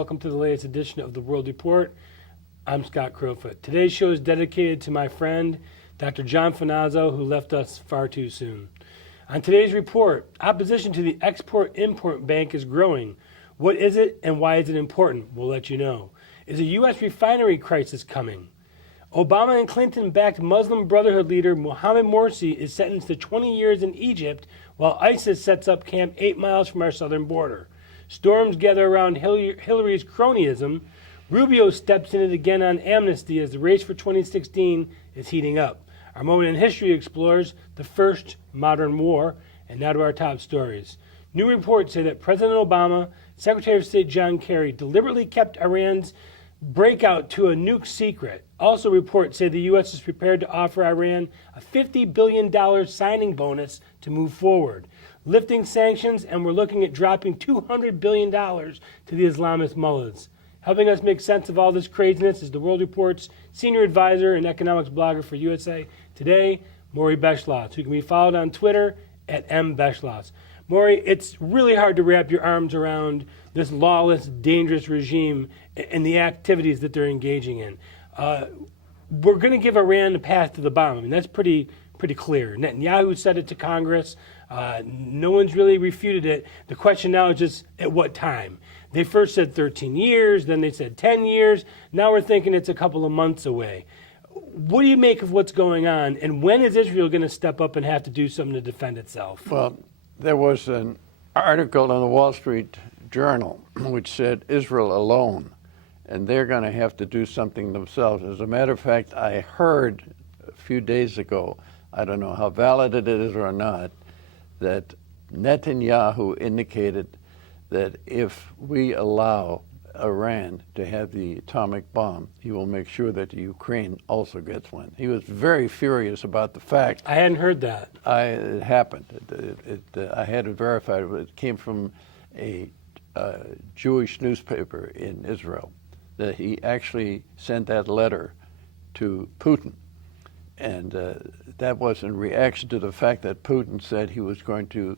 welcome to the latest edition of the World Report. I'm Scott Crowfoot. Today's show is dedicated to my friend, Dr. John Finazzo, who left us far too soon. On today's report, opposition to the Export-Import Bank is growing. What is it and why is it important? We'll let you know. Is a U.S. refinery crisis coming? Obama and Clinton-backed Muslim Brotherhood leader Mohammed Morsi is sentenced to 20 years in Egypt while ISIS sets up camp 8 miles from our southern border. Storms gather around Hillary's cronyism. Rubio steps in it again on amnesty as the race for 2016 is heating up. Our moment in history explores the first modern war. And now to our top stories. New reports say that President Obama, Secretary of State John Kerry deliberately kept Iran's breakout to a nuke secret. Also, reports say the U.S. is prepared to offer Iran a $50 billion signing bonus to move forward, lifting sanctions, and we're looking at dropping $200 billion to the Islamist Mullahs. Helping us make sense of all this craziness is the World Report's senior advisor and economics blogger for USA Today, Maury Beschloss, who can be followed on Twitter at mbeschloss. Maury, it's really hard to wrap your arms around this lawless, dangerous regime and the activities that they're engaging in. We're going to give Iran the path to the bomb. I mean, that's pretty clear. Netanyahu said it to Congress. No one's really refuted it. The question now is just at what time? They first said 13 years, then they said 10 years. Now we're thinking it's a couple of months away. What do you make of what's going on, and when is Israel going to step up and have to do something to defend itself? Well, there was an article in the Wall Street Journal which said Israel alone, and they're going to have to do something themselves. As a matter of fact, I heard a few days ago, I don't know how valid it is or not, that Netanyahu indicated that if we allow Iran to have the atomic bomb, he will make sure that Ukraine also gets one. He was very furious about the fact. I hadn't heard that. It happened. I had it verified. It came from a Jewish newspaper in Israel, that he actually sent that letter to Putin. And that was in reaction to the fact that Putin said he was going to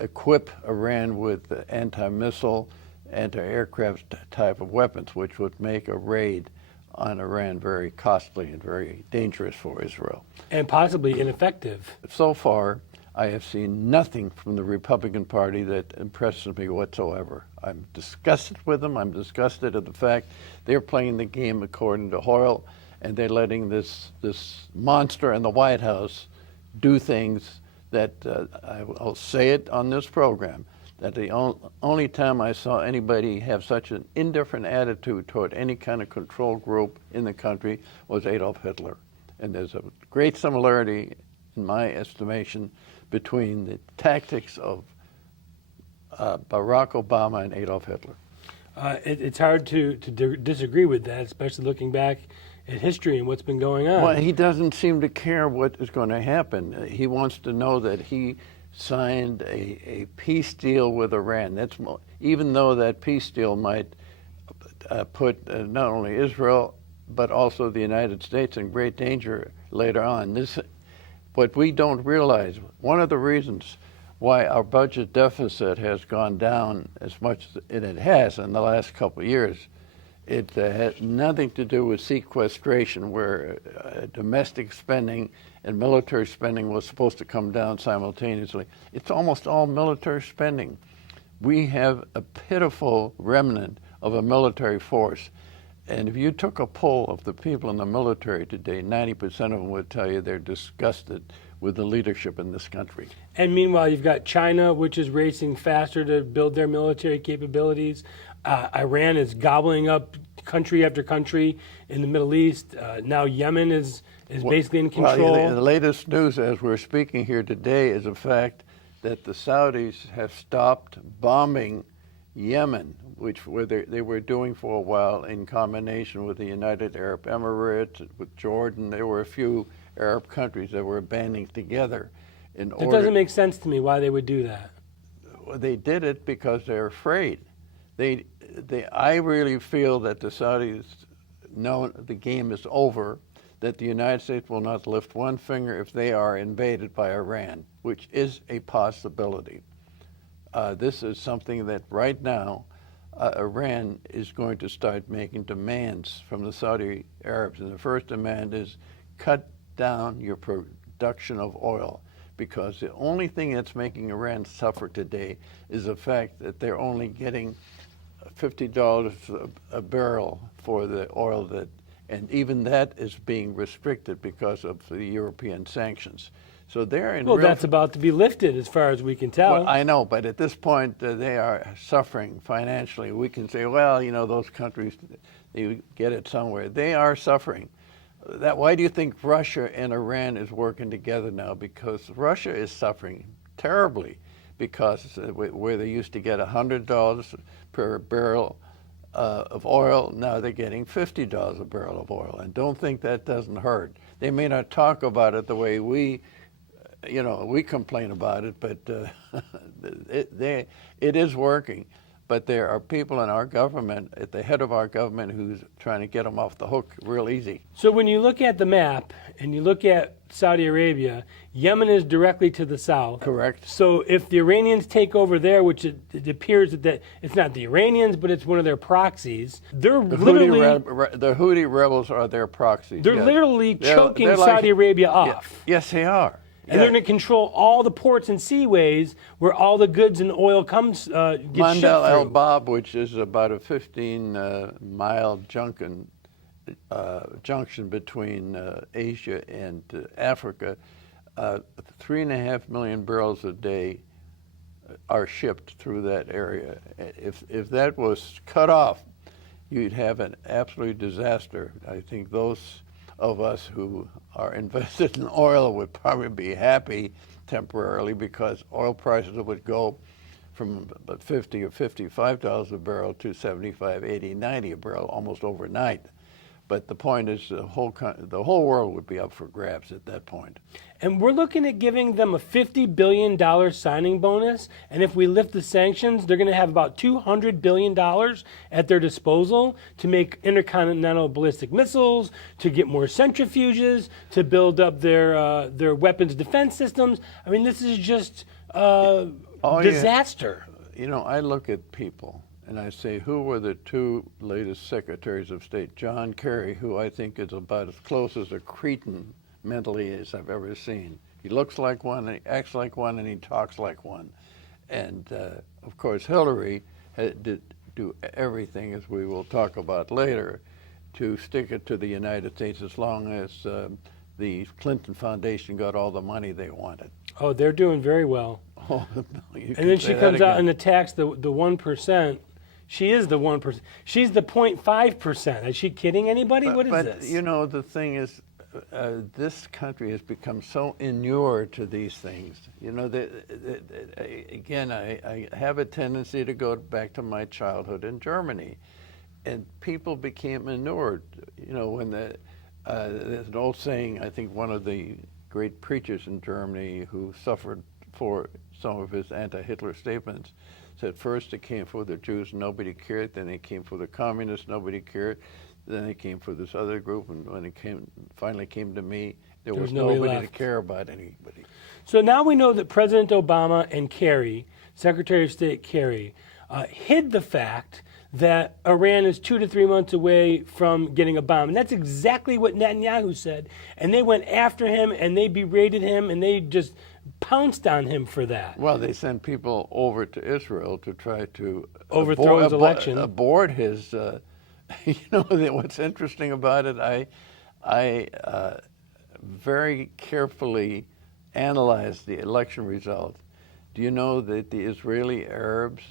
equip Iran with anti-missile, anti-aircraft type of weapons, which would make a raid on Iran very costly and very dangerous for Israel. And possibly ineffective. So far, I have seen nothing from the Republican Party that impresses me whatsoever. I'm disgusted with them. I'm disgusted at the fact they're playing the game according to Hoyle, and they're letting this monster in the White House do things that I'll say it on this program, that the only time I saw anybody have such an indifferent attitude toward any kind of control group in the country was Adolf Hitler. And there's a great similarity, in my estimation, between the tactics of Barack Obama and Adolf Hitler. It's hard to disagree with that, especially looking back at history and what's been going on. Well, he doesn't seem to care what is going to happen. He wants to know that he signed a peace deal with Iran. That's even though that peace deal might put not only Israel but also the United States in great danger later on. What we don't realize, one of the reasons why our budget deficit has gone down as much as it has in the last couple of years, it had nothing to do with sequestration, where domestic spending and military spending was supposed to come down simultaneously. It's almost all military spending. We have a pitiful remnant of a military force. And if you took a poll of the people in the military today, 90% of them would tell you they're disgusted with the leadership in this country. And meanwhile, you've got China, which is racing faster to build their military capabilities. Iran is gobbling up country after country in the Middle East. Now Yemen is basically in control. Well, the latest news as we're speaking here today is the fact that the Saudis have stopped bombing Yemen, which they were doing for a while in combination with the United Arab Emirates, with Jordan. There were a few Arab countries that were banding together in order. It doesn't make sense to me why they would do that. They did it because they're afraid. I really feel that the Saudis know the game is over, that the United States will not lift one finger if they are invaded by Iran, which is a possibility. This is something that right now Iran is going to start making demands from the Saudi Arabs. And the first demand is cut down your production of oil, because the only thing that's making Iran suffer today is the fact that they're only getting $50 a barrel for the oil that, and even that is being restricted because of the European sanctions. So they're in Well, real. that's about to be lifted, as far as we can tell. Well, I know, but at this point, they are suffering financially. We can say, well, you know, those countries, they get it somewhere. They are suffering. Why do you think Russia and Iran is working together now? Because Russia is suffering terribly, because where they used to get $100 per barrel of oil, now they're getting $50 a barrel of oil. And don't think that doesn't hurt. They may not talk about it the way we complain about it, but it is working. But there are people in our government, at the head of our government, who's trying to get them off the hook real easy. So when you look at the map and you look at Saudi Arabia, Yemen is directly to the south. Correct. So if the Iranians take over there, which it appears that it's not the Iranians, but it's one of their proxies, they're The Houthi rebels are their proxies. They're yes. literally choking they're Saudi Arabia off. Yes, they are. And they're going to control all the ports and seaways where all the goods and oil comes gets shipped Mandal through. El Bab, which is about a 15-mile junction between Asia and Africa, 3.5 million barrels a day are shipped through that area. If that was cut off, you'd have an absolute disaster. I think those of us who are invested in oil would probably be happy temporarily, because oil prices would go from about $50 or $55 a barrel to $75, $80, $90 a barrel almost overnight. But the point is, the whole world would be up for grabs at that point. And we're looking at giving them a $50 billion signing bonus. And if we lift the sanctions, they're going to have about $200 billion at their disposal to make intercontinental ballistic missiles, to get more centrifuges, to build up their weapons defense systems. I mean, this is just disaster. Yeah. You know, I look at people and I say, who were the two latest secretaries of state? John Kerry, who I think is about as close as a cretin mentally as I've ever seen. He looks like one, he acts like one, and he talks like one. And of course, Hillary did do everything, as we will talk about later, to stick it to the United States as long as the Clinton Foundation got all the money they wanted. Oh, they're doing very well. Oh, and then she comes out and attacks the 1%. She is the 1%. She's the 0.5%. Is she kidding anybody? What is this? But you know, the thing is, this country has become so inured to these things. You know, again, I have a tendency to go back to my childhood in Germany, and people became inured. You know, when there's an old saying, I think one of the great preachers in Germany who suffered for some of his anti-Hitler statements said, first it came for the Jews, nobody cared. Then it came for the communists, nobody cared. Then it came for this other group, and when it finally came to me, there was nobody to care about anybody. So now we know that President Obama and Kerry, Secretary of State Kerry, hid the fact that Iran is 2 to 3 months away from getting a bomb. And that's exactly what Netanyahu said. And they went after him, and they berated him, and they just pounced on him for that. Well, they sent people over to Israel to try to overthrow his election. Abort his, you know, what's interesting about it, I very carefully analyzed the election result. Do you know that the Israeli Arabs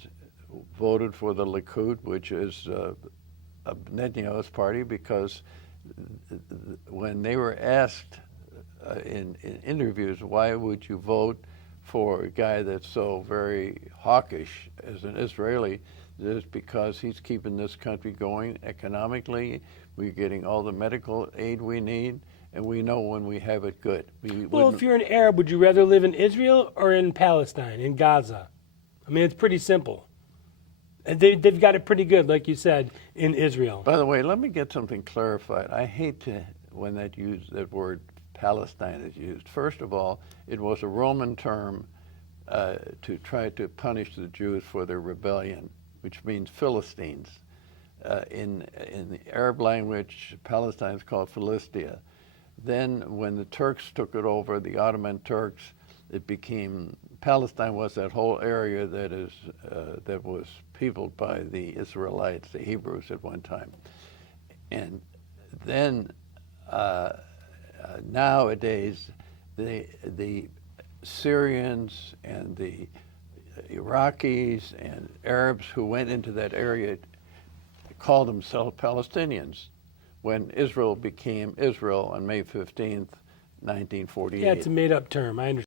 voted for the Likud, which is Netanyahu's party, because when they were asked in interviews, why would you vote for a guy that's so very hawkish as an Israeli? It's because he's keeping this country going economically. We're getting all the medical aid we need, and we know when we have it good. Well, if you're an Arab, would you rather live in Israel or in Palestine, in Gaza? I mean, it's pretty simple. And they've got it pretty good, like you said, in Israel. By the way, let me get something clarified. I hate when that word Palestine is used. First of all, it was a Roman term to try to punish the Jews for their rebellion which means Philistines. In the Arab language, Palestine is called Philistia. Then when the Turks took it over, the Ottoman Turks, it became, Palestine was that whole area that was peopled by the Israelites, the Hebrews at one time. And then nowadays, the Syrians and the Iraqis and Arabs who went into that area called themselves Palestinians when Israel became Israel on May 15th, 1948. Yeah, it's a made-up term. I understand.